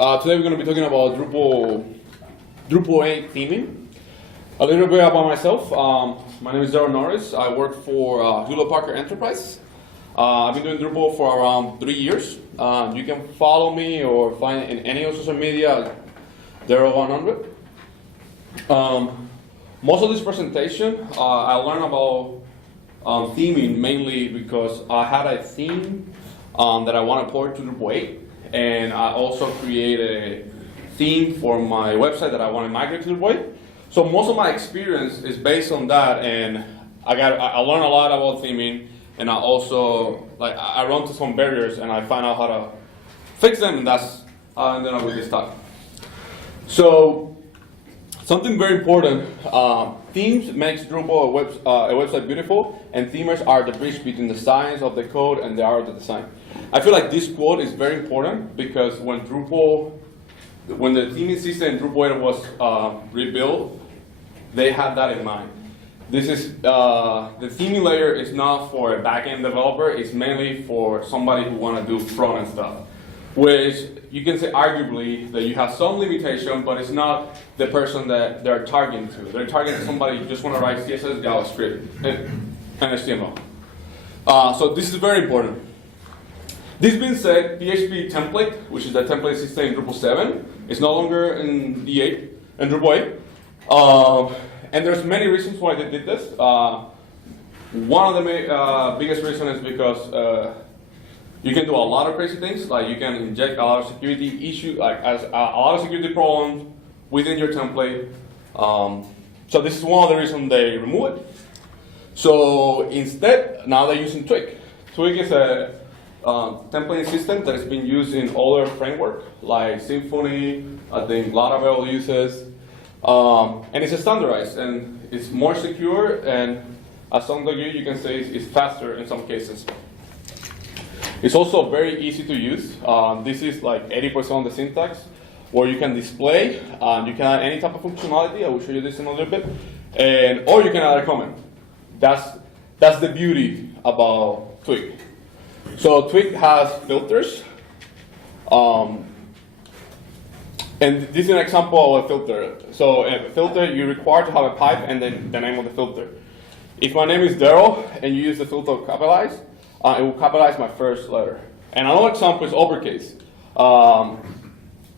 Today we're going to be talking about Drupal 8 theming. A little bit about myself. My name is Darryl Norris. I work for Hewlett Packard Enterprise. I've been doing Drupal for around 3 years. You can follow me or find in any of social media, Darryl100. Most of this presentation, I learned about theming mainly because I had a theme that I want to port to Drupal 8, and I also created a theme for my website that I want to migrate to Drupal 8. So most of my experience is based on that, and I learned a lot about theming, and I also I run into some barriers, and I find out how to fix them, and that's how I ended up with this talk. So something very important, themes makes Drupal a website beautiful, and themers are the bridge between the science of the code and the art of the design. I feel like this quote is very important because when the theming system in Drupal 8 was rebuilt, they had that in mind. This is, the theming layer is not for a back-end developer, it's mainly for somebody who want to do front-end stuff. Which you can say arguably that you have some limitation, but it's not the person that they're targeting to. They're targeting somebody who just want to write CSS, JavaScript, and HTML. So this is very important. This being said, PHP template, which is the template system in Drupal 7, is no longer in D8 and Drupal 8. And there's many reasons why they did this. One of the biggest reasons is because you can do a lot of crazy things, like you can inject a lot of security issues, a lot of security problems within your template. So this is one of the reasons they remove it. So instead, now they're using Twig. Twig is a templating system that has been used in other frameworks, like Symfony, I think Laravel uses, and it's standardized, and it's more secure, and as some of you can say it's faster in some cases. It's also very easy to use. This is like 80% of the syntax, where you can display, you can add any type of functionality. I will show you this in a little bit, or you can add a comment. That's the beauty about Twig. So Twig has filters, and this is an example of a filter. So a filter, you require to have a pipe and then the name of the filter. If my name is Darryl and you use the filter capitalize, it will capitalize my first letter. And another example is uppercase.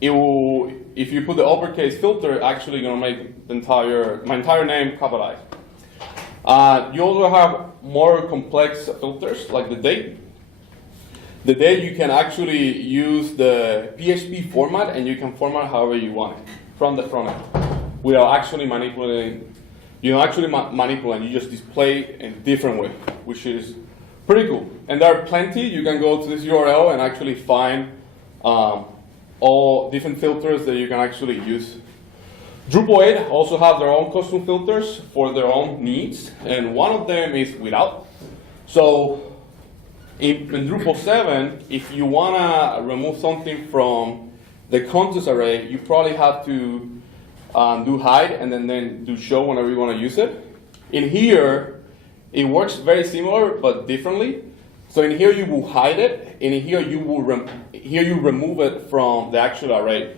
If you put the uppercase filter, actually going to make my entire name capitalized. You also have more complex filters, like the date. The date you can actually use the PHP format, and you can format however you want it from the front end without actually manipulating. You don't actually manipulate, you just display in a different way, which is pretty cool. And there are plenty. You can go to this URL and actually find all different filters that you can actually use. Drupal 8 also have their own custom filters for their own needs, and one of them is without. So in Drupal 7, if you want to remove something from the contents array, you probably have to do hide and then do show whenever you want to use it. In here, it works very similar but differently. So in here you will hide it, and in here you will remove it from the actual array.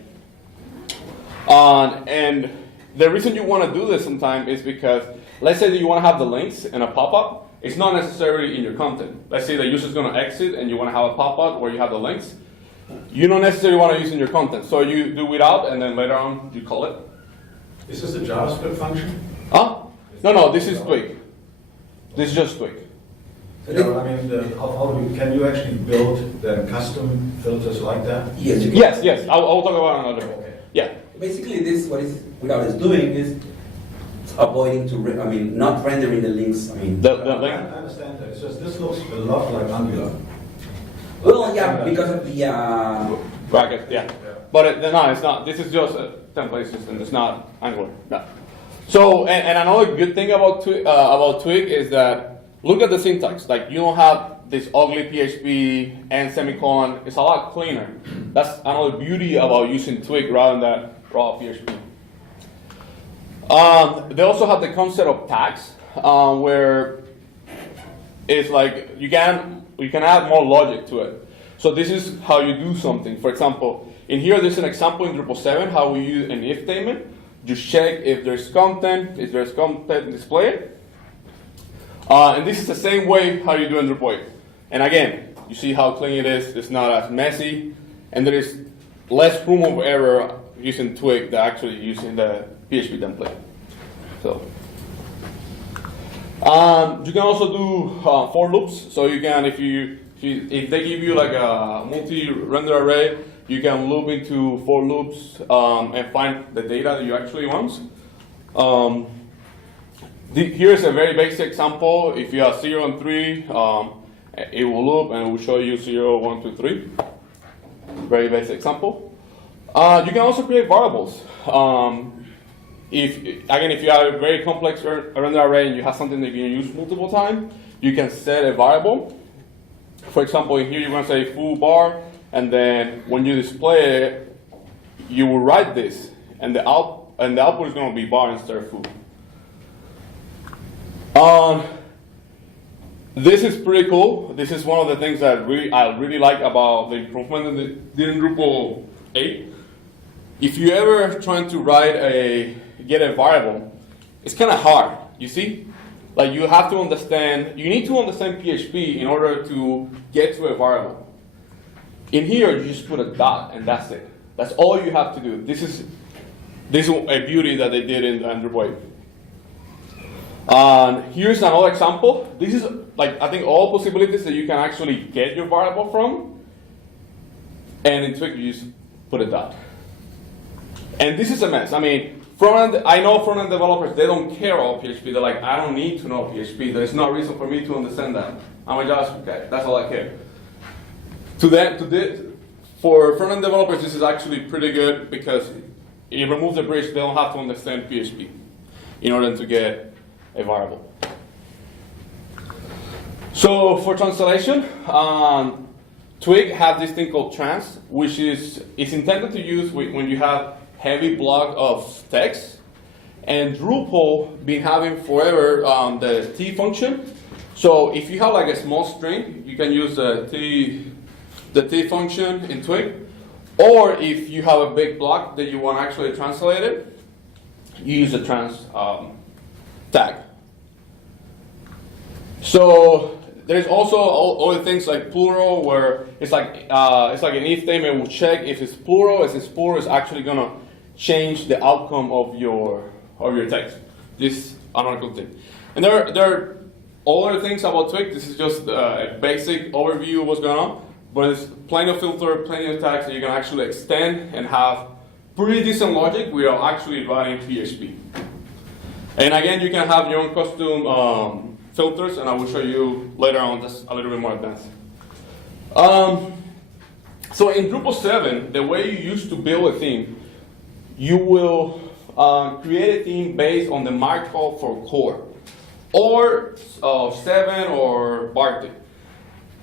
And the reason you want to do this sometimes is because let's say that you want to have the links in a pop-up. It's not necessarily in your content. Let's say the user is going to exit and you want to have a pop-up where you have the links. You don't necessarily want to use in your content. So you do without, and then later on you call it. Is this a JavaScript function? Huh? No, this is Twig. This is just Twig. Yeah, I mean, can you actually build then custom filters like that? Yes. I'll talk about another. Okay. Yeah. Basically, what is doing is avoiding not rendering the links. I understand that. It's just this looks a lot like Angular. Well, yeah, because of the bracket. Yeah. But no, it's not. This is just a template system. It's not Angular. No. So, and another good thing about Twig is that look at the syntax. Like, you don't have this ugly PHP and semicolon. It's a lot cleaner. That's another beauty about using Twig rather than that raw PHP. They also have the concept of tags, where it's like you can add more logic to it. So this is how you do something. For example, in here, there's an example in Drupal 7 how we use an if statement. Just check if there's content displayed. And this is the same way how you do in Drupal 8. And again, you see how clean it is. It's not as messy, and there is less room of error using Twig than actually using the PHP template. So. You can also do for loops. So you can, if they give you like a multi-render array, you can loop into for loops and find the data that you actually want. Here's a very basic example. If you have 0 and 3, it will loop and it will show you 0, 1, 2, 3. Very basic example. You can also create variables. If you have a very complex render array and you have something that you can use multiple times, you can set a variable. For example, in here you're going to say full bar, and then when you display it, you will write this, and the output is going to be bar instead of full. This is pretty cool. This is one of the things that I really like about the improvement that did in Drupal 8. If you ever trying to get a variable, it's kind of hard, you see? Like you have to understand, you need to understand PHP in order to get to a variable. In here, you just put a dot and that's it. That's all you have to do. This is a beauty that they did in Drupal 8. Here's another example. This is like, I think all possibilities that you can actually get your variable from. And in Twig, you just put a dot. And this is a mess. I mean, I know front-end developers, they don't care about PHP. They're like, I don't need to know PHP. There's no reason for me to understand that. I'm a JavaScript guy. That's all I care. For front-end developers, this is actually pretty good because it removes the bridge. They don't have to understand PHP in order to get a variable. So for translation, Twig has this thing called trans, which is intended to use when you have heavy block of text, and Drupal been having forever the T function. So if you have like a small string, you can use the T function in Twig, or if you have a big block that you want to actually translate it, you use the trans tag. So there's also other things like plural, where it's like an if statement will check if it's plural. If it's plural, it's actually gonna change the outcome of your text. This is another good thing. And there are other things about Twig. This is just a basic overview of what's going on. But it's plenty of filter, plenty of tags that you can actually extend and have pretty decent logic without actually writing PHP. And again, you can have your own custom filters, and I will show you later on just a little bit more advanced. So in Drupal 7, the way you used to build a theme, you will create a theme based on the markup for core, or 7 or Bartik.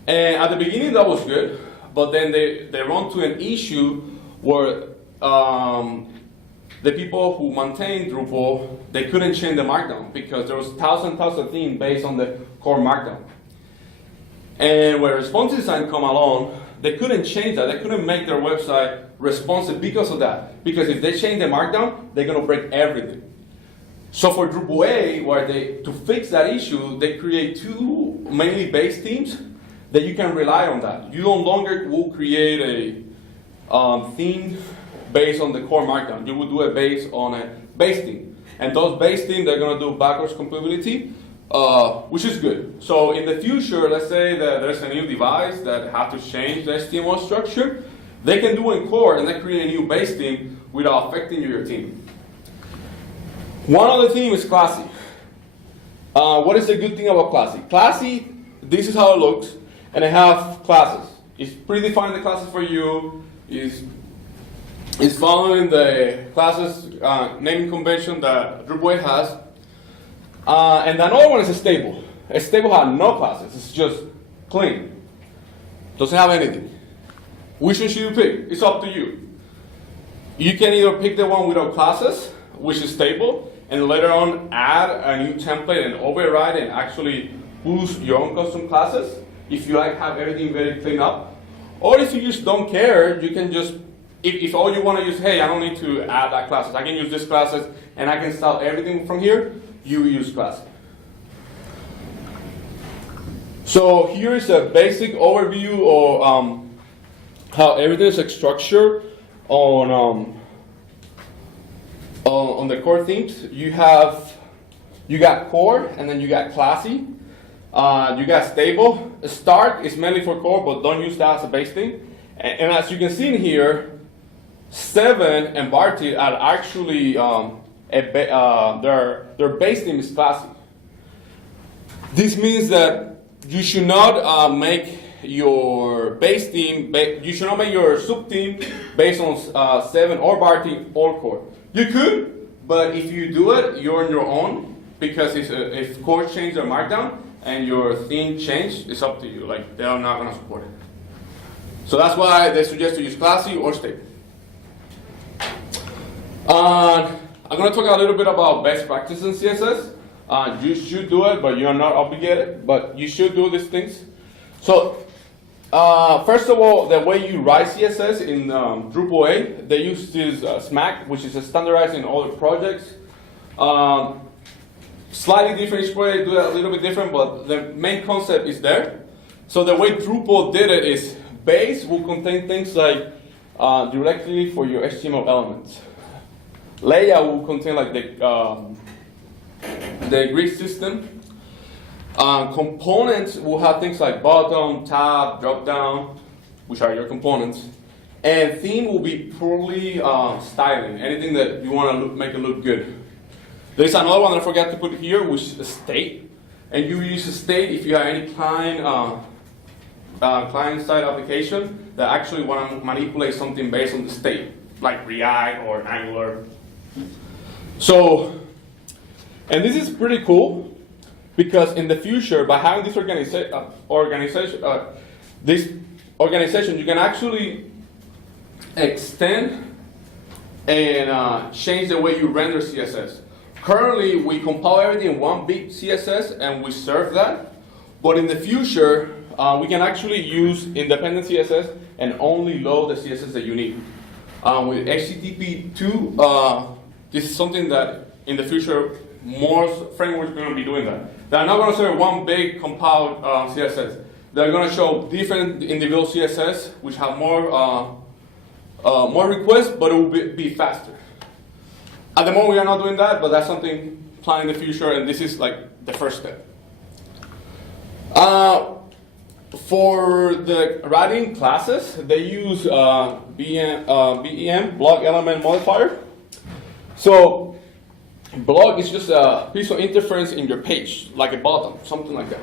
And at the beginning that was good, but then they run to an issue where the people who maintain Drupal, they couldn't change the markdown because there was thousands of themes based on the core markdown. And when responsive design come along, they couldn't change that. They couldn't make their website responsive because of that. Because if they change the markdown, they're going to break everything. So for Drupal 8, to fix that issue, they create two mainly base themes that you can rely on that. You no longer will create a theme based on the core markdown. You will do it based on a base theme. And those base themes, they're going to do backwards compatibility, which is good. So in the future, let's say that there's a new device that has to change the HTML structure, they can do in core and then create a new base theme without affecting your theme. One other theme is classy. What is the good thing about classy? Classy, this is how it looks, and I have classes. It's predefined the classes for you. It's following the classes naming convention that Drupal 8 has. And another one is a stable. A stable has no classes. It's just clean. Doesn't have anything. Which one should you pick? It's up to you. You can either pick the one without classes, which is stable, and later on add a new template and override and actually boost your own custom classes if you have everything very clean up. Or if you just don't care, you can just if all you want to use, hey, I don't need to add that classes. I can use these classes, and I can install everything from here. You use classes. So here is a basic overview of how everything is structured on the core themes. You got core, and then you got classy. You got stable. Start is mainly for core, but don't use that as a base theme. And as you can see in here, 7 and Barty are actually their base theme is classy. This means that you should not make your base theme. You should not make your sub theme based on 7 or Barty or core. You could, but if you do it, you're on your own, because if core change their markdown and your theme change, it's up to you. Like, they're not going to support it. So that's why they suggest to use classy or stable. I'm going to talk a little bit about best practices in CSS. You should do it, but you're not obligated. But you should do these things. So first of all, the way you write CSS in Drupal 8, they use this SMAC, which is standardized in all the projects. Slightly different, each project do that a little bit different, but the main concept is there. So the way Drupal did it is base will contain things like directly for your HTML elements. Layout will contain like the grid system. Components will have things like bottom, tab, drop down, which are your components. And theme will be purely styling, anything that you want to make it look good. There's another one that I forgot to put here, which is state. And you use a state if you have any client-side application that actually want to manipulate something based on the state, like React or Angular. So, and this is pretty cool, because in the future, by having this organization, you can actually extend and change the way you render CSS. Currently, we compile everything in one big CSS and we serve that. But in the future, we can actually use independent CSS and only load the CSS that you need. With HTTP 2, this is something that in the future, more frameworks are going to be doing that. They're not going to serve one big compiled CSS. They're going to show different individual CSS, which have more requests, but it will be faster. At the moment, we are not doing that, but that's something planned in the future, and this is like the first step. For the writing classes, they use BEM, block element modifier. So block is just a piece of interference in your page, like a button, something like that.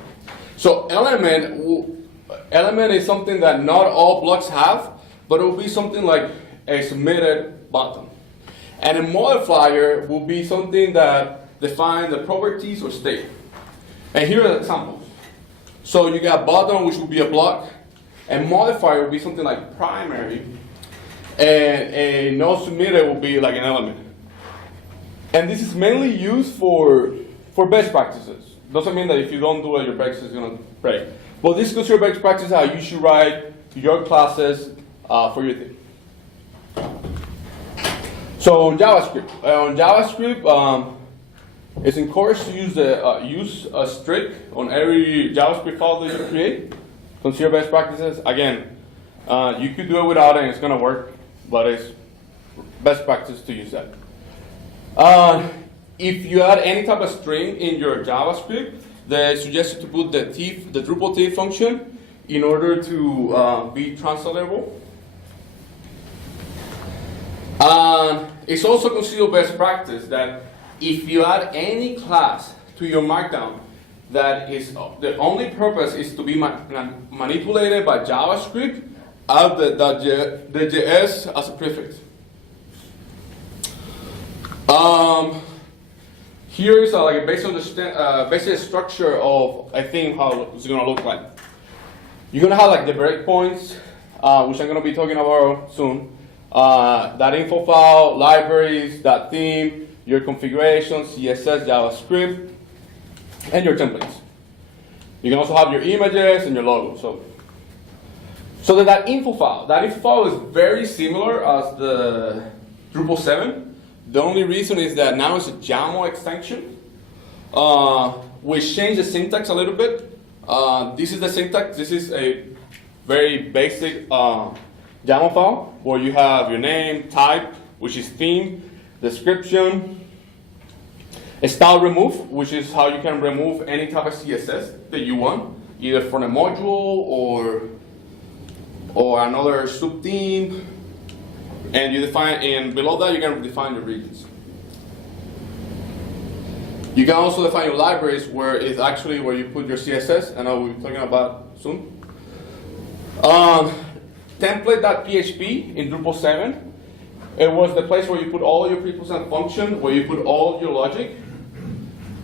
So element is something that not all blocks have, but it will be something like a submitted button. And a modifier will be something that defines the properties or state. And here are examples. So you got button, which will be a block, and modifier will be something like primary, and a no submitted will be like an element. And this is mainly used for best practices. Doesn't mean that if you don't do it, your practice is going to break. But this is considered best practice how you should write your classes for your thing. So JavaScript. On JavaScript, it's encouraged to use a strict on every JavaScript file that you create. Consider best practices. Again, you could do it without it and it's going to work, but it's best practice to use that. If you add any type of string in your JavaScript, they suggest you to put the Drupal thief function in order to be translatable. It's also considered best practice that if you add any class to your Markdown that is the only purpose is to be manipulated by JavaScript, add the JS as a prefix. Here is like a basic structure of I think how it's going to look like. You're going to have like the breakpoints, which I'm going to be talking about soon. That info file, libraries, that theme, your configuration, CSS, JavaScript, and your templates. You can also have your images and your logo. So that info file is very similar as the Drupal 7. The only reason is that now it's a YAML extension. We changed the syntax a little bit. This is the syntax. This is a very basic YAML file where you have your name, type, which is theme, description, a style remove, which is how you can remove any type of CSS that you want, either from a module or another sub-theme, and you define, and below that you can define the regions. You can also define your libraries where it's actually where you put your CSS, and I will be talking about soon. Template.php in Drupal 7, it was the place where you put all your prerequisites and function, where you put all your logic.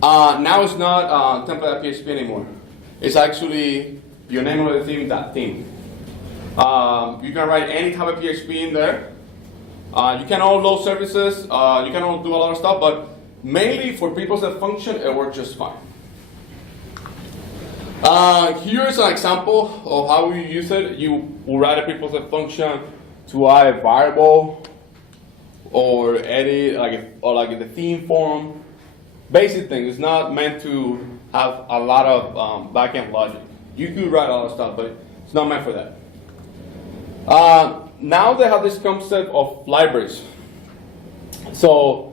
Now it's not template.php anymore. It's actually your name of the theme, that theme. You can write any type of PHP in there. You can all load services, you can all do a lot of stuff, but mainly for prerequisites and function, it works just fine. Here's an example of how we use it. You will write a prerequisite function to add a variable or edit, like the theme form. Basic thing. It's not meant to have a lot of backend logic. You could write a lot of stuff, but it's not meant for that. Now they have this concept of libraries. So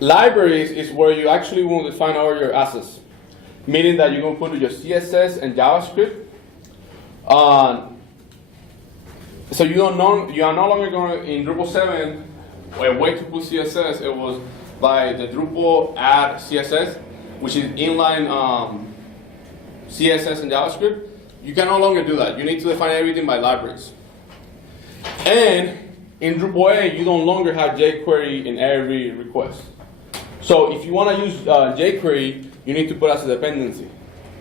libraries is where you actually want to define all your assets, meaning that you're going to put your CSS and JavaScript. So you are no longer going in Drupal 7. A way to put CSS, it was by the Drupal add CSS, which is inline CSS and JavaScript. You can no longer do that. You need to define everything by libraries. And in Drupal 8, you no longer have jQuery in every request. So if you want to use jQuery, you need to put as a dependency,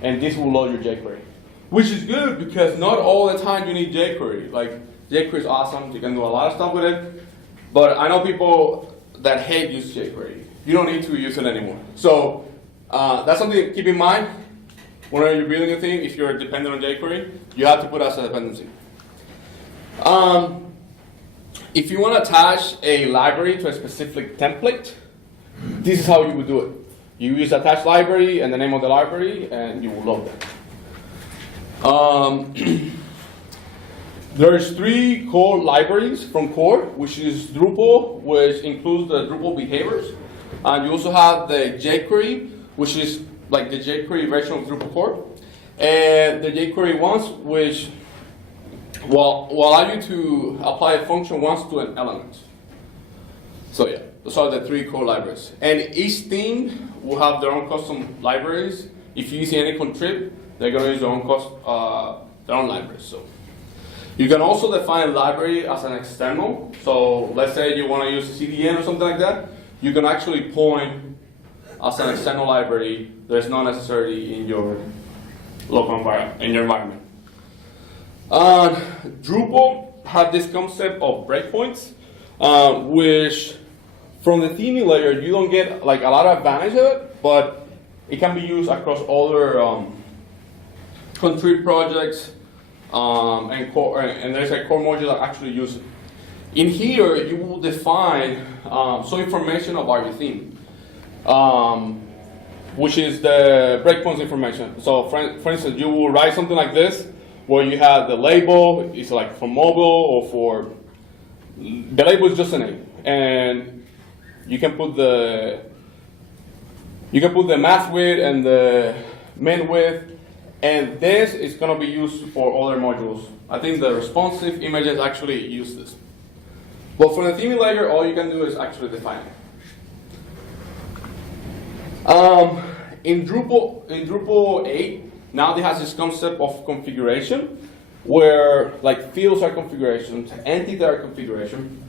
and this will load your jQuery, which is good because not all the time you need jQuery. Like jQuery is awesome; you can do a lot of stuff with it. But I know people that hate use jQuery. You don't need to use it anymore. So that's something to keep in mind whenever you're building a thing. If you're dependent on jQuery, you have to put as a dependency. If you want to attach a library to a specific template, this is how you would do it. You use attach library and the name of the library, and you will load that. There's 3 core libraries from core, which is Drupal, which includes the Drupal behaviors. And you also have the jQuery, which is like the jQuery version of Drupal core. And the jQuery once, which will allow you to apply a function once to an element. So yeah, those are the 3 core libraries. And each theme will have their own custom libraries. If you see any contrib, they're going to use their own libraries. So you can also define a library as an external. So let's say you want to use a CDN or something like that. You can actually point as an external library that is not necessarily in your local environment, in your environment. Drupal had this concept of breakpoints, which from the theming layer you don't get like a lot of advantage of it, but it can be used across other contrib projects, and there's a core module that actually uses it. In here, you will define some information about your theme, which is the breakpoints information. So, for instance, you will write something like this, where you have the label, it's like for mobile or for, the label is just a name, and you can put the max width and the min width, and this is going to be used for other modules. I think the responsive images actually use this. But for the theming layer, all you can do is actually define it. In Drupal 8, now it has this concept of configuration, where like fields are configurations, entities are configuration,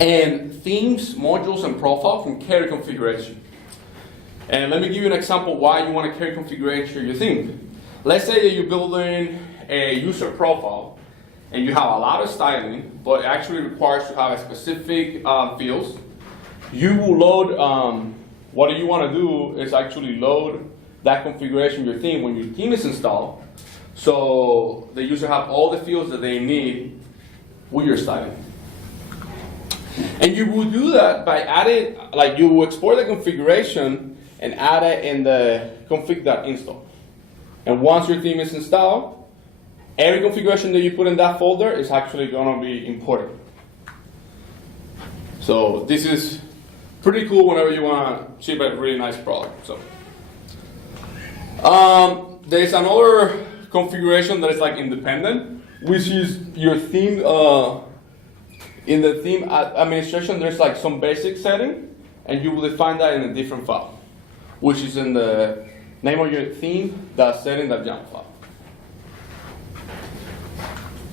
and themes, modules, and profile can carry configuration. And let me give you an example why you want to carry configuration your theme. Let's say that you're building a user profile, and you have a lot of styling, but it actually requires to have a specific fields. You will load, what you want to do is actually load that configuration of your theme when your theme is installed, so the user have all the fields that they need with your styling. And you will do that by adding, like you will export the configuration and add it in the config.install. And once your theme is installed, every configuration that you put in that folder is actually going to be imported. So this is pretty cool whenever you want to ship a really nice product. So there's another configuration that is like independent, which is your theme. In the theme administration, there's like some basic setting, and you will define that in a different file, which is in the name of your theme, that setting.yaml file.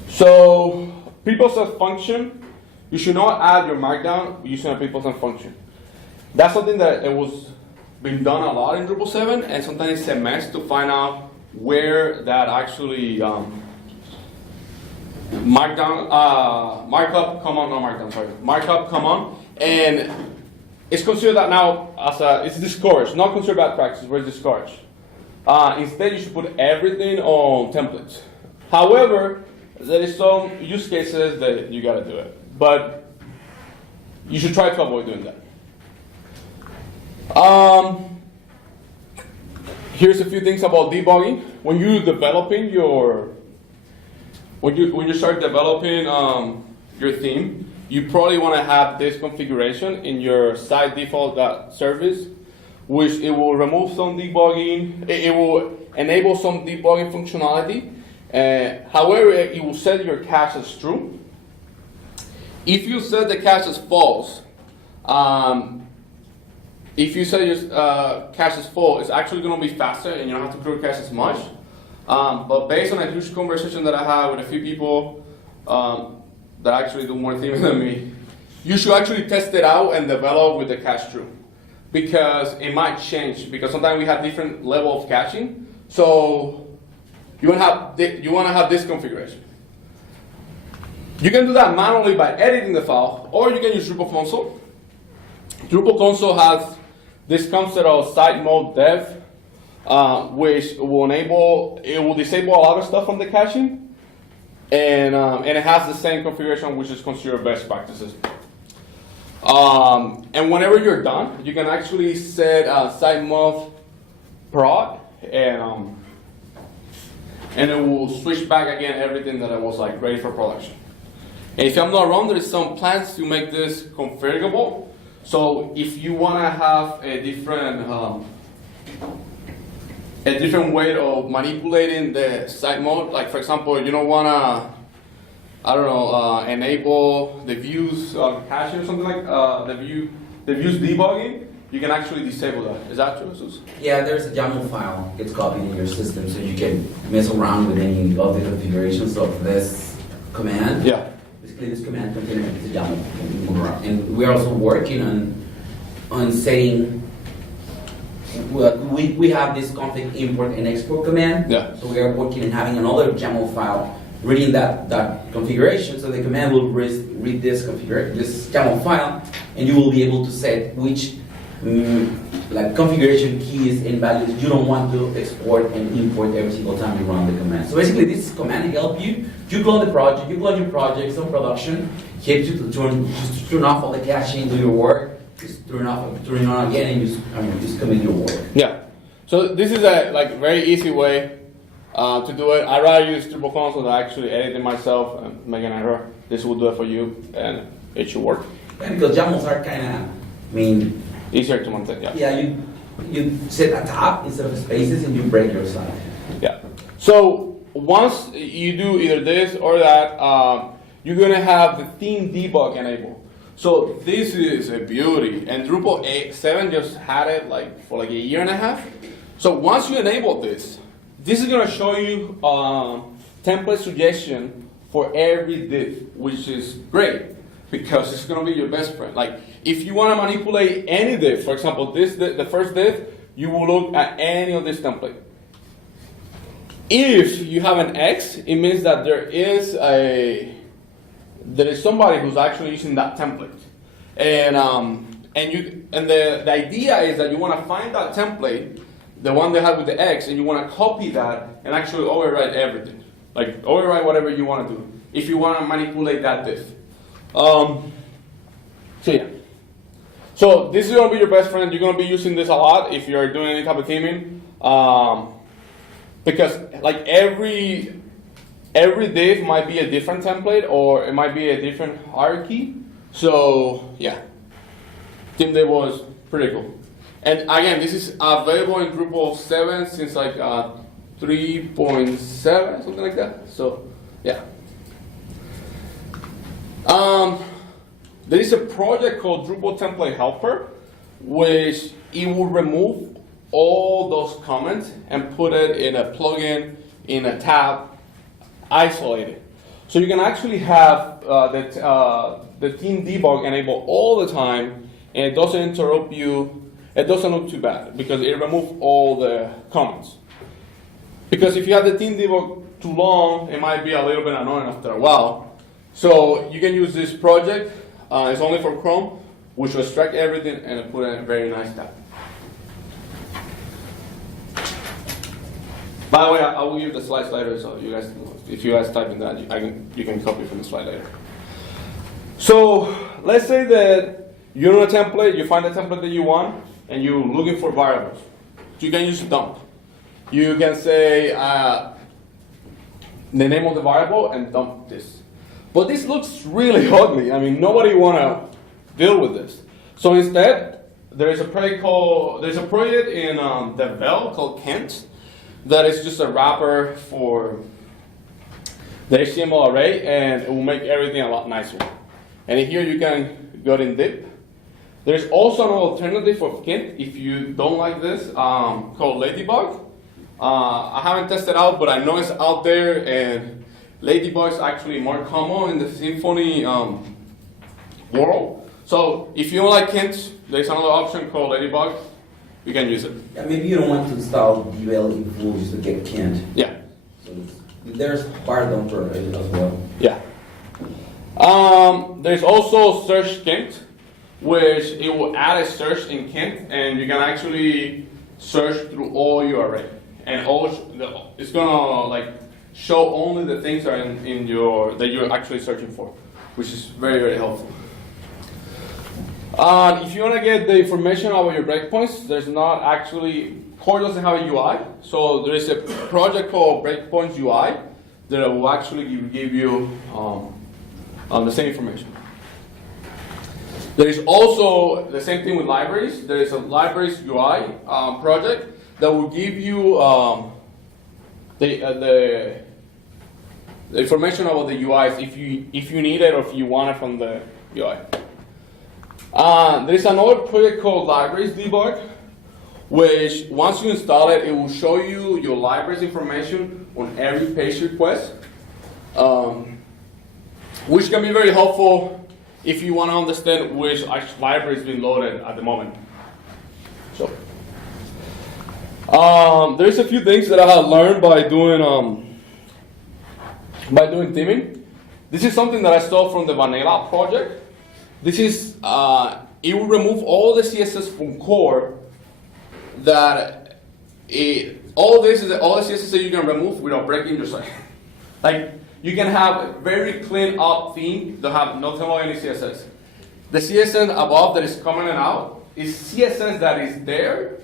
So PeopleSet function, you should not add your markdown using a PeopleSet function. That's something that it was been done a lot in Drupal 7, and sometimes it's a mess to find out where that actually markup command, and it's considered that now as it's discouraged, not considered bad practice, but it's discouraged. Instead, you should put everything on templates. However, there is some use cases that you gotta do it, but you should try to avoid doing that. Here's a few things about debugging. When you're developing when you start developing your theme, you probably want to have this configuration in your site default service, which it will remove some debugging. It will enable some debugging functionality. However, it will set your cache as true. If you set the cache as false, cache as full, it's actually going to be faster, and you don't have to create cache as much. But based on a huge conversation that I had with a few people that actually do more theming than me, you should actually test it out and develop with the cache true, because it might change. Because sometimes we have different level of caching, so you want to have this configuration. You can do that manually by editing the file, or you can use Drupal Console. Drupal Console has this concept of site mode dev, which will disable a lot of stuff from the caching, and it has the same configuration, which is considered best practices. And whenever you're done, you can actually set site mode prod, and it will switch back again everything that was like ready for production. And if I'm not wrong, there is some plans to make this configurable. So if you want to have a different way of manipulating the site mode, like for example, you don't want to, enable the views caching or something like the views debugging, you can actually disable that. Is that true, Jesus? Yeah, there's a YAML file gets copied in your system, so you can mess around with any of the configurations of this command. Yeah. Basically, this command contains the YAML, and we're also working on setting. We have this config import and export command. Yeah. So we are working on having another YAML file reading that configuration. So the command will read this YAML file, and you will be able to set which configuration keys and values you don't want to export and import every single time you run the command. So basically, this command helps you. You clone the project, you clone your projects on production, helps you to turn off all the caching, do your work, just turn on again, and just commit your work. Yeah. So this is a very easy way to do it. I rather use Drupal Console than actually edit it myself and make an error. This will do it for you, and it should work. Yeah, because YAMLs are kind of, easier to maintain. Yeah. Yeah, you set a tab instead of spaces, and you break your site. Yeah. So once you do either this or that, you're gonna have the theme debug enabled. So this is a beauty, and Drupal 7 just had it for a year and a half. So once you enable this is gonna show you template suggestion for every div, which is great because it's gonna be your best friend. Like if you want to manipulate any div, for example, the first div, you will look at any of this template. If you have an X, it means that there is somebody who's actually using that template, and the idea is that you want to find that template the one they have with the X, and you want to copy that and actually overwrite everything. Like overwrite whatever you want to do. If you want to manipulate that div. So yeah. So this is going to be your best friend. You're going to be using this a lot if you're doing any type of theming. Because like every div might be a different template, or it might be a different hierarchy. So yeah, theme div was pretty cool. And again, this is available in Drupal 7 since like 3.7, something like that. So yeah. There is a project called Drupal Template Helper, which it will remove all those comments and put it in a plugin, in a tab, isolated. So you can actually have the theme debug enabled all the time, and it doesn't interrupt you. It doesn't look too bad because it removes all the comments. Because if you have the theme debug too long, it might be a little bit annoying after a while. So you can use this project. It's only for Chrome, which will extract everything and put in a very nice tab. By the way, I will give the slides later, so you guys, if you guys type in that, you can copy from the slide later. So let's say that you're on a template, you find the template that you want, and you're looking for variables. You can use dump. You can say the name of the variable and dump this. But this looks really ugly. I mean, nobody want to deal with this. So instead, there's a project in Devel called Kent that is just a wrapper for the HTML array, and it will make everything a lot nicer. And here you can go in dip. There's also an alternative for Kent if you don't like this, called Ladybug. I haven't tested out, but I know it's out there, and Ladybug is actually more common in the Symfony world. So if you don't like Kent, there's another option called Ladybug. You can use it. Yeah, maybe you don't want to install DL in full just to get Kent. Yeah. So there's bar dumper as well. Yeah. There's also Search Kent, which it will add a search in Kent, and you can actually search through all your array, and it's gonna like show only the things that are in your that you're actually searching for, which is very, very helpful. If you want to get the information about your breakpoints, there's not actually, Core doesn't have a UI, so there is a project called Breakpoints UI that will actually give you the same information. There is also the same thing with libraries. There is a libraries UI project that will give you the information about the UIs if you need it or if you want it from the UI. There is another project called Libraries Debug, which once you install it, it will show you your libraries information on every page request, which can be very helpful if you want to understand which library is being loaded at the moment. So, there's a few things that I have learned by doing theming. This is something that I stole from the Vanilla project. This is it will remove all the CSS from core. All the CSS that you can remove without breaking your site. Like you can have a very clean up theme that have not any CSS. The CSS above that is coming out is CSS that is there,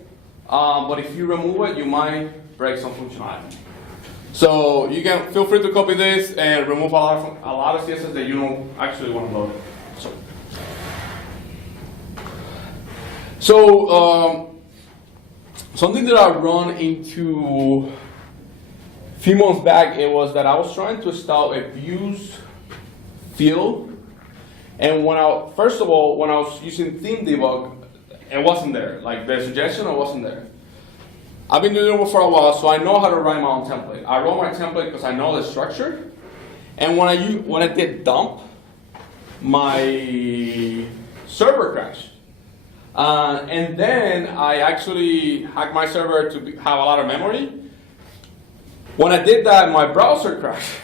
but if you remove it, you might break some functionality. So you can feel free to copy this and remove a lot of CSS that you don't actually want to load. So something that I run into a few months back, it was that I was trying to install a views field, and first of all, when I was using theme debug, it wasn't there. Like the suggestion, it wasn't there. I've been doing it for a while, so I know how to write my own template. I wrote my template because I know the structure, and when I did dump, my server crashed. And then I actually hacked my server to have a lot of memory. When I did that, my browser crashed.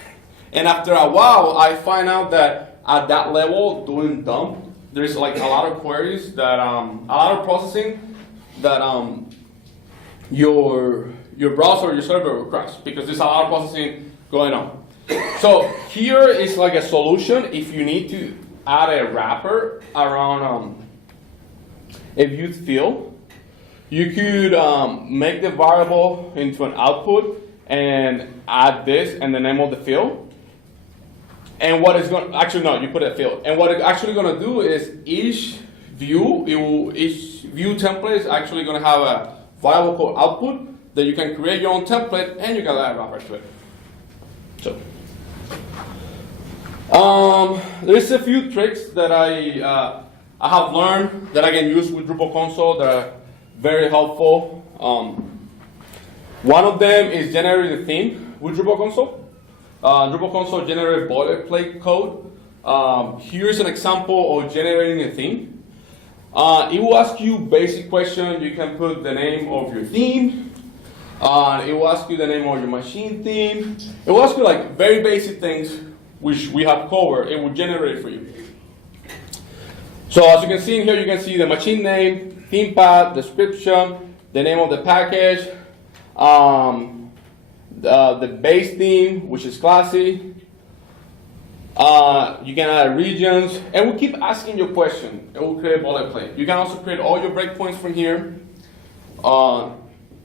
And after a while, I find out that at that level, doing dump, there's like a lot of queries that, a lot of processing that your browser or your server will crash because there's a lot of processing going on. So here is like a solution if you need to add a wrapper around a viewed field. You could make the variable into an output and add this and the name of the field. And what it's going actually no, you put a field. And what it's actually going to do is each view template is actually going to have a variable called output that you can create your own template and you can add a wrapper to it. So there's a few tricks that I have learned that I can use with Drupal Console that are very helpful. One of them is generating a theme with Drupal Console. Drupal Console generates boilerplate code. Here's an example of generating a theme. It will ask you basic questions. You can put the name of your theme. It will ask you the name of your machine theme. It will ask you like very basic things which we have covered. It will generate for you. So as you can see in here, you can see the machine name, theme path, description, the name of the package, the base theme, which is classy. You can add regions, and we keep asking your question. It will create boilerplate. You can also create all your breakpoints from here.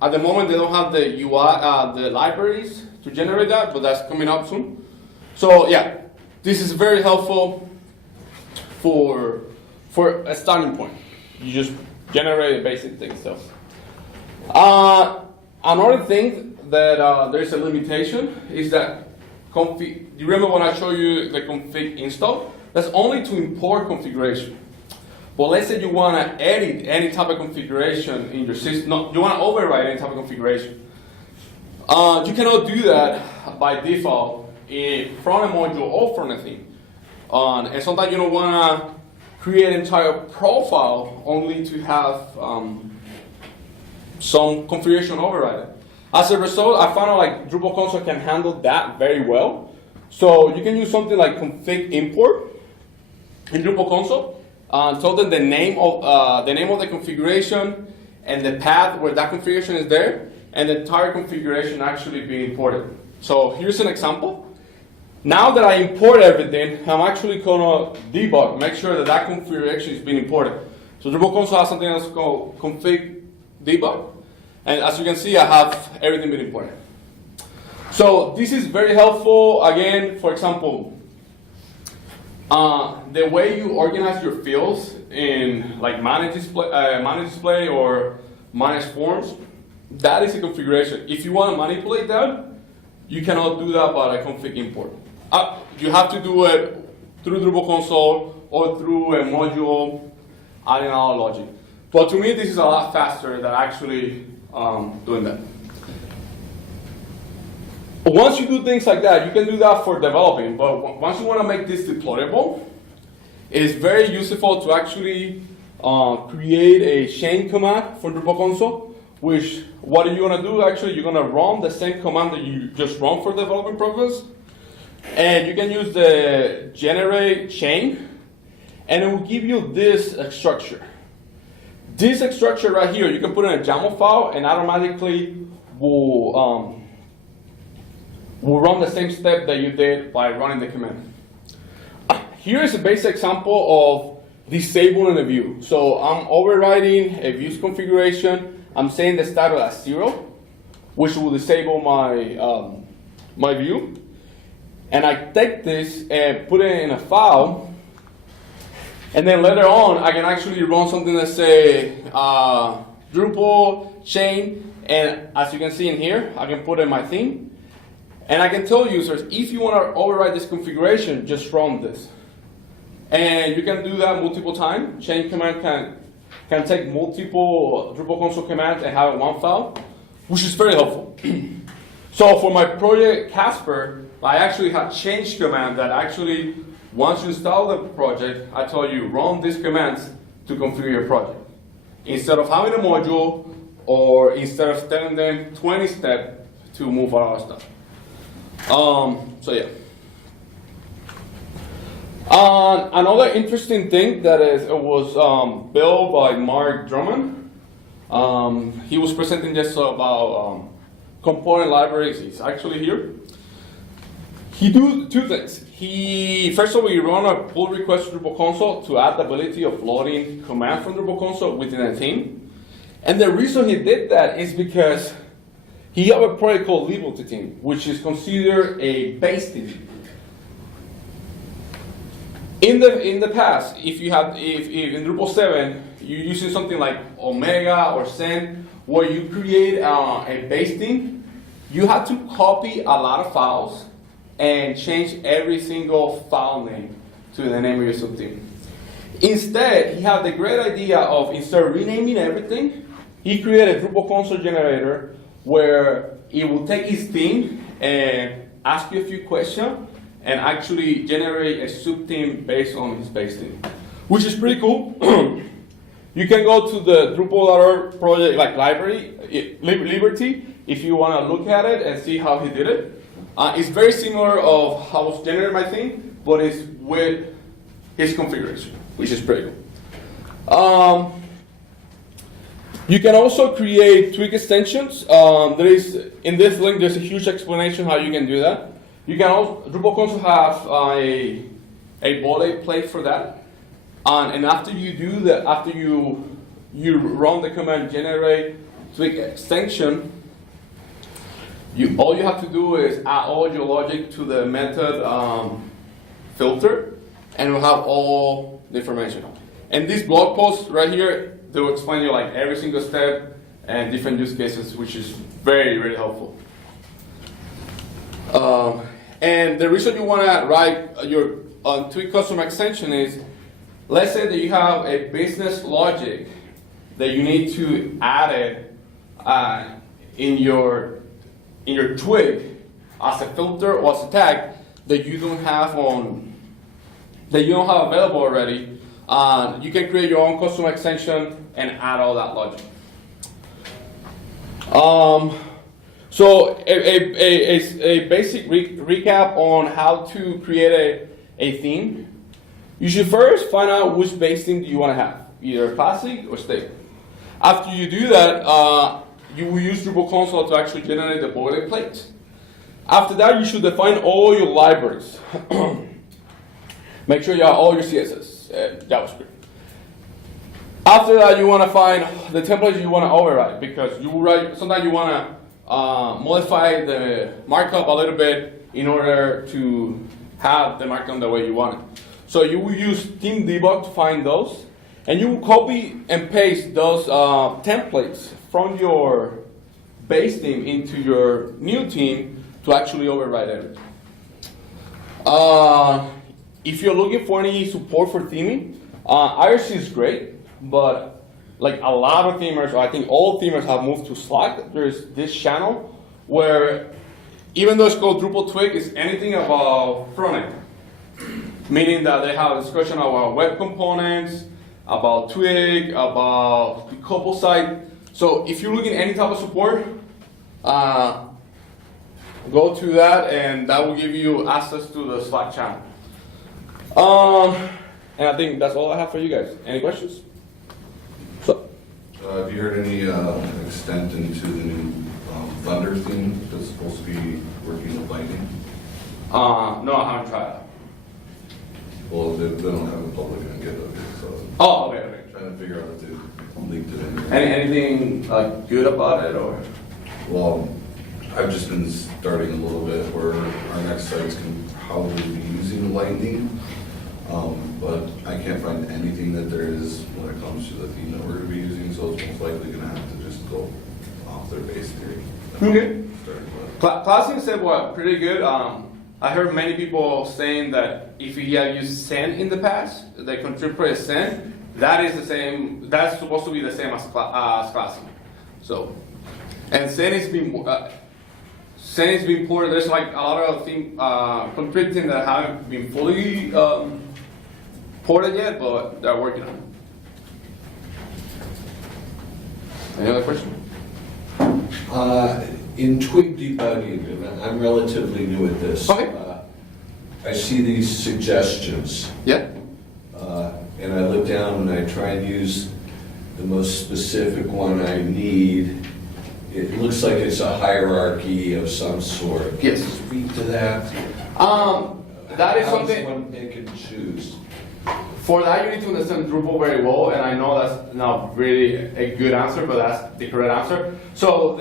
At the moment, they don't have the UI, the libraries to generate that, but that's coming up soon. So yeah, this is very helpful for a starting point. You just generate basic things. So another thing that there's a limitation is that config. You remember when I showed you the config install? That's only to import configuration. But let's say you want to edit any type of configuration in your system. No, you want to override any type of configuration. You cannot do that by default from a module or from a theme. And sometimes you don't want to create an entire profile only to have some configuration override. As a result, I found out like Drupal Console can handle that very well. So you can use something like config import in Drupal Console. Tell them the name of the configuration and the path where that configuration is there, and the entire configuration actually being imported. So here's an example. Now that I import everything, I'm actually gonna debug, make sure that that configuration is being imported. So Drupal Console has something else called config debug, and as you can see, I have everything being imported. So this is very helpful. Again, for example, the way you organize your fields in like manage display or manage forms, that is a configuration. If you want to manipulate that, you cannot do that by a config import. You have to do it through Drupal Console or through a module adding our logic. But to me, this is a lot faster than actually doing that. Once you do things like that, you can do that for developing, but once you want to make this deployable, it's very useful to actually create a chain command for Drupal Console, which what are you going to do? Actually, you're going to run the same command that you just run for developing purpose, and you can use the generate chain, and it will give you this structure. This structure right here, you can put in a YAML file, and automatically will run the same step that you did by running the command. Here is a basic example of disabling a view. So I'm overriding a view's configuration. I'm saying the status as 0, which will disable my, my view. And I take this and put it in a file. And then later on, I can actually run something that say Drupal chain. And as you can see in here, I can put in my theme. And I can tell users, if you want to override this configuration, just run this. And you can do that multiple times. Chain command can take multiple Drupal console commands and have it in one file, which is very helpful. So for my project Casper, I actually have change command that actually, once you install the project, I tell you, run these commands to configure your project. Instead of having a module, or instead of telling them 20 steps to move all our stuff. So yeah. Another interesting thing that was built by Mark Drummond. He was presenting just about component libraries. He's actually here. He do two things. First of all, he run a pull request to Drupal Console to add the ability of loading commands from Drupal Console within a theme. And the reason he did that is because he have a project called Liberty Theme, which is considered a base theme. In the past, if in Drupal 7 you're using something like Omega or Zen, where you create a base theme, you have to copy a lot of files and change every single file name to the name of your subtheme. Instead, he had the great idea of, instead of renaming everything, he created a Drupal console generator where it will take his theme and ask you a few questions and actually generate a subtheme based on his base theme, which is pretty cool. You can go to the Drupal.org project library, Liberty, if you want to look at it and see how he did it. It's very similar of how I generated my theme, but it's with his configuration, which is pretty cool. You can also create Twig extensions. In this link, there's a huge explanation how you can do that. You can also, Drupal Console have a boilerplate for that. And after you do that, after you run the command generate Twig extension, all you have to do is add all your logic to the method filter, and it will have all the information. And this blog post right here, they will explain you like every single step and different use cases, which is very, very helpful. And the reason you want to write your Twig custom extension is, let's say that you have a business logic that you need to add it in your Twig as a filter or as a tag that you don't have available already. You can create your own custom extension and add all that logic. So a basic recap on how to create a theme. You should first find out which base theme do you want to have, either classic or stable. After you do that, you will use Drupal Console to actually generate the boilerplate. After that, you should define all your libraries. Make sure you have all your CSS, JavaScript. After that, you want to find the templates you want to override, because sometimes you want to modify the markup a little bit in order to have the markup the way you want it. So you will use Theme Debug to find those, and you will copy and paste those templates from your base theme into your new theme to actually override everything. If you're looking for any support for theming, IRC is great, but like a lot of themers, or I think all themers have moved to Slack. There's this channel where, even though it's called Drupal Twig, it's anything about front end. Meaning that they have a discussion about web components, about Twig, about the couple site. So if you're looking at any type of support, go to that, and that will give you access to the Slack channel. And I think that's all I have for you guys. Any questions? So, have you heard any extent into the new Thunder theme that's supposed to be working with Lightning? No, I haven't tried that. Well, they don't have it public on GitHub, so Oh, okay. trying to figure out if they leaked it in. Anything good about it, or? Well, I've just been starting a little bit where our next sites can probably be using Lightning, but I can't find anything that there is when it comes to the theme that we're going to be using, so it's most likely going to have to just go off their base theory. Okay. Classic said what pretty good. I heard many people saying that if you have used Zen in the past, the contributor Zen, that is the same. That's supposed to be the same as Classic. So, and Zen is being ported. There's like a lot of things contributing that haven't been fully ported yet, but they're working on it. Any other question? In Twig debugging, and I'm relatively new at this. Okay. I see these suggestions. Yeah. And I look down and I try and use the most specific one I need, it looks like it's a hierarchy of some sort. Yes. Speak to that. That is How something. does one pick and choose? For that, you need to understand Drupal very well, and I know that's not really a good answer, but that's the correct answer. So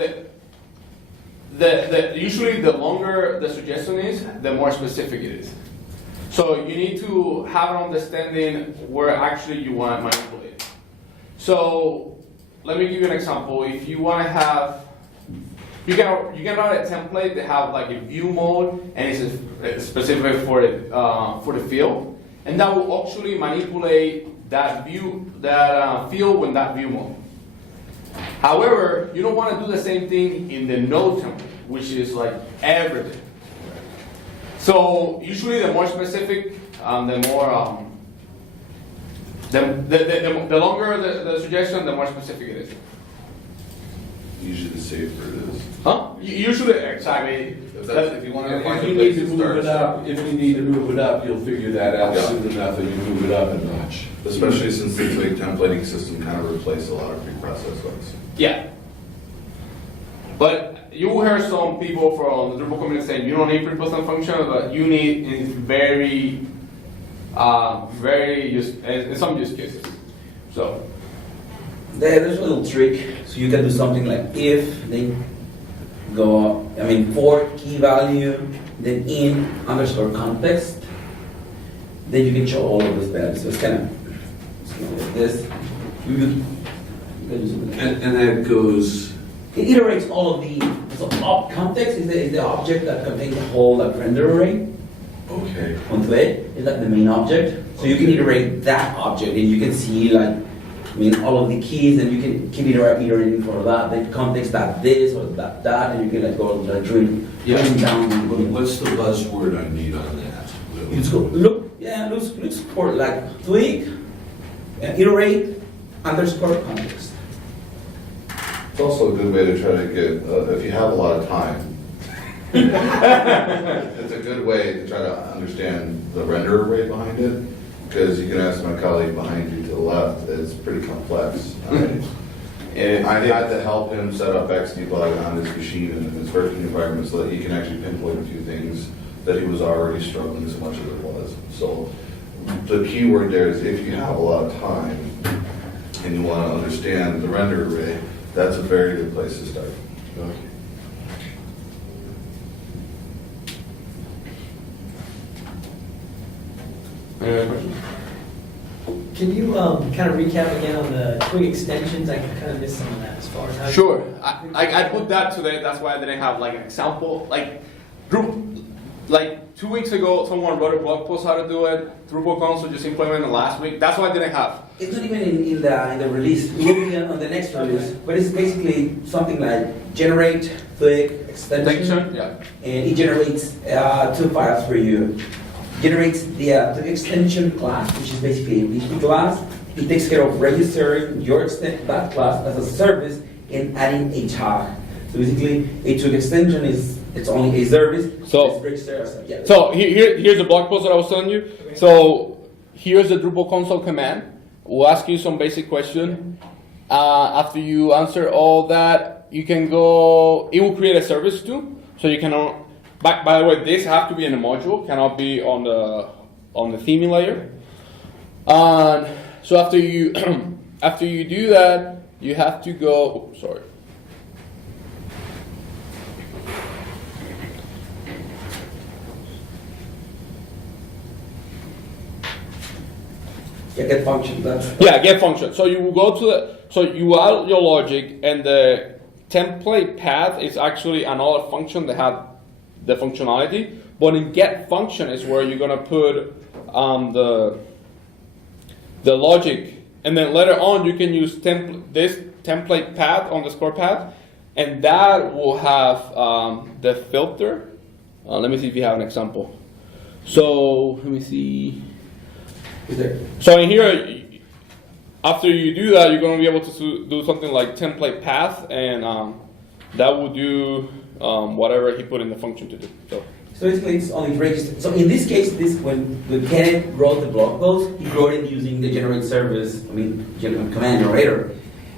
usually the longer the suggestion is, the more specific it is. So you need to have an understanding where actually you want to manipulate. So let me give you an example. If you want to have, you can write a template that have like a view mode, and it's specific for the field, and that will actually manipulate that field with that view mode. However, you don't want to do the same thing in the node template, which is like everything. So usually, the more specific, the more the longer the suggestion, the more specific it is. Usually the safer it is. Huh? Usually, exactly. If you want to find If a you place need to to move start, it up, if you need to move it up, you'll figure that out Yeah. soon enough and you move it up a notch. especially since the Twig templating system kind of replaced a lot of pre-processed ones. Yeah. But you will hear some people from the Drupal community saying you don't need pre-processed function, but you need in very in some use cases. So. There's a little trick. So you can do something like if they go, for key value, then in underscore context, then you can show all of this values. So it's kind of like this. You can do something like that. And that goes, It iterates all of the, so context is the object that contains the whole render array. okay. On Twig is like the main object. So you can iterate that object and you can see all of the keys, and you can keep iterating for that. The context that this or that, and you can go drilling down. What's the buzzword I need on that? You just go look for Twig, iterate underscore context. It's also a good way to try to get, if you have a lot of time, it's a good way to try to understand the render array behind it, because you can ask my colleague behind you to the left, it's pretty complex. And I had to help him set up XDebug on his machine and in his working environment so that he can actually pinpoint a few things that he was already struggling as much as it was. So the key word there is if you have a lot of time and you want to understand the render array, that's a very good place to start. Okay. Any other questions? Can you kind of recap again on the Twig extensions? I kind of missed some of that as far as how. Sure. I put that today. That's why I didn't have an example. Like 2 weeks ago, someone wrote a blog post how to do it. Drupal Console just implemented last week. That's why I didn't have. It's not even in the release. It will be on the next release, but it's basically something like generate Twig extension, Yeah. and it generates 2 files for you. Generates the extension class, which is basically a PHP class. It takes care of registering that class as a service and adding a tag. So basically, a Twig extension it's only a service. So- it's registered as a, So here's the blog post that I was telling you. So here's the Drupal console command. We'll ask you some basic question. After you answer all that, you can go. It will create a service too. So you can. By the way, this have to be in a module. Cannot be on the theming layer. So after you after you do that, you have to go. Oops, sorry. Yeah, get function. Yeah, get function. So you will go to you add your logic, and the template path is actually another function that have the functionality. But in get function is where you're gonna put the logic, and then later on you can use this template path underscore path, and that will have the filter. Let me see if you have an example. So let me see. So in here, after you do that, you're going to be able to do something like template path, and that will do whatever he put in the function to do. So basically, it's only registered. So in this case, when Kenneth wrote the blog post, he wrote it using the generate service, command generator.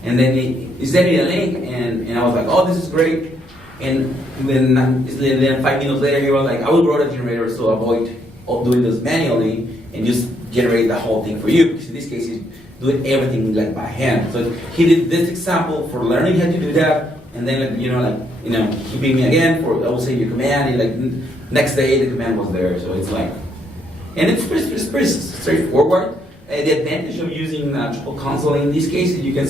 And then he sent me a link, and I was like, oh, this is great. And then 5 minutes later, he was like, I will grow the generator to avoid doing this manually and just generate the whole thing for you. Because in this case, he's doing everything like by hand. So he did this example for learning how to do that, and then he beat me again for I will say your command. And next day the command was there. So it's like, and it's pretty straightforward. The advantage of using Drupal Console in this case is you can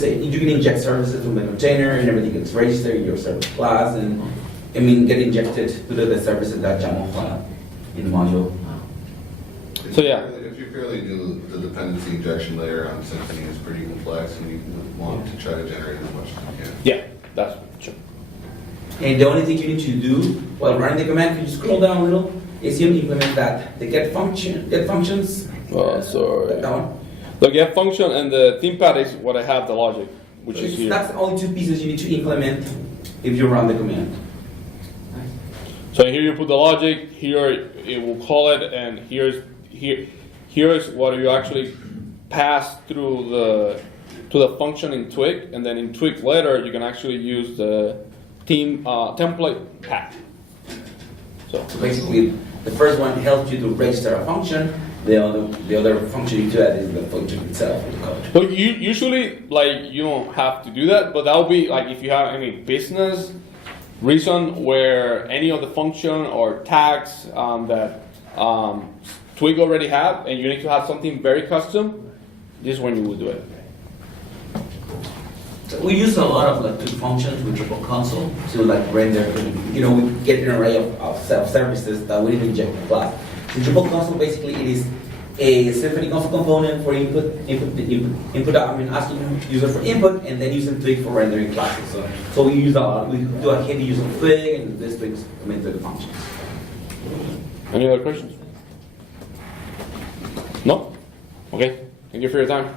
inject services from the container and everything gets registered in your service class and get injected to the services that YAML in the module. So yeah. If you're fairly new, the dependency injection layer on Symfony is pretty complex, and you want to try to generate as much as you can. Yeah, that's true. And the only thing you need to do while running the command, can you scroll down a little, is you implement that the get functions. Sorry. That one. The get function and the theme pad is what I have the logic, which is here. That's the only two pieces you need to implement if you run the command. So here you put the logic, here it will call it, and here's what you actually pass through to the function in Twig, and then in Twig later you can actually use the theme template pad. So basically, the first one helps you to register a function. The other function you do that is the function itself in the code. But usually, you don't have to do that, but that would be if you have any business reason where any of the function or tags that Twig already have, and you need to have something very custom, this is when you would do it. So we use a lot of Twig functions with Drupal Console to render. We get an array of services that we didn't inject in the class. In Drupal Console, basically, it is a Symfony console component for asking user for input, and then using Twig for rendering classes. So we use we do a heavy use of Twig, and this Twig is Twig functions. Any other questions? No? Okay. Thank you for your time.